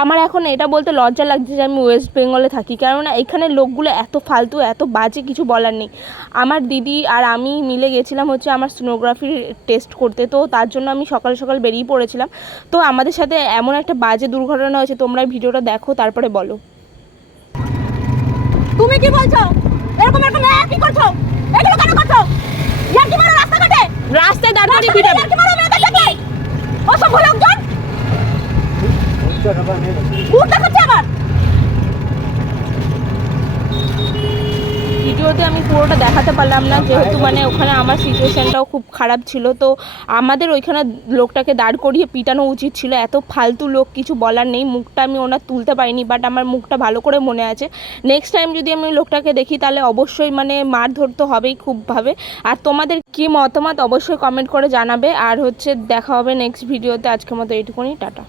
আমার এখন এটা বলতে লজ্জা লাগছে যে আমি ওয়েস্ট বেঙ্গলে থাকি, কেননা এখানে লোকগুলো এত ফালতু, এত বাজে, কিছু বলার নেই। আমার দিদি আর আমি মিলে গেছিলাম হচ্ছে আমার সোনোগ্রাফির টেস্ট করতে, তো তার জন্য আমি সকাল সকাল বেরিয়ে পড়েছিলাম। তো আমাদের সাথে এমন একটা বাজে দুর্ঘটনা হয়েছে, তোমরা ভিডিওটা দেখো তারপরে বলো। তুমি কি বলছো? এরকম এরকম কি করছো? এগুলো কেন করছো? ইয়ার কি মারো রাস্তাঘাটে? রাস্তায় দাঁড় করিয়ে ভিডিও ইয়ার কি মারো মেয়েদেরকে? অসভ্য লোকজন ভূত দেখাচ্ছে আবার। ভিডিওতে আমি পুরোটা দেখাতে পারলাম না, যেহেতু মানে ওখানে আমার সিচুয়েশানটাও খুব খারাপ ছিল। তো আমাদের ওইখানে লোকটাকে দাঁড় করিয়ে পিটানো উচিত ছিল। এত ফালতু লোক, কিছু বলার নেই। মুখটা আমি ওনার তুলতে পারিনি, বাট আমার মুখটা ভালো করে মনে আছে। নেক্সট টাইম যদি আমি লোকটাকে দেখি তাহলে অবশ্যই মানে মারধর তো হবেই খুবভাবে। আর তোমাদের কি মতামত অবশ্যই কমেন্ট করে জানাবে। আর হচ্ছে দেখা হবে নেক্সট ভিডিওতে। আজকের মতো এইটুকুনি, টাটা।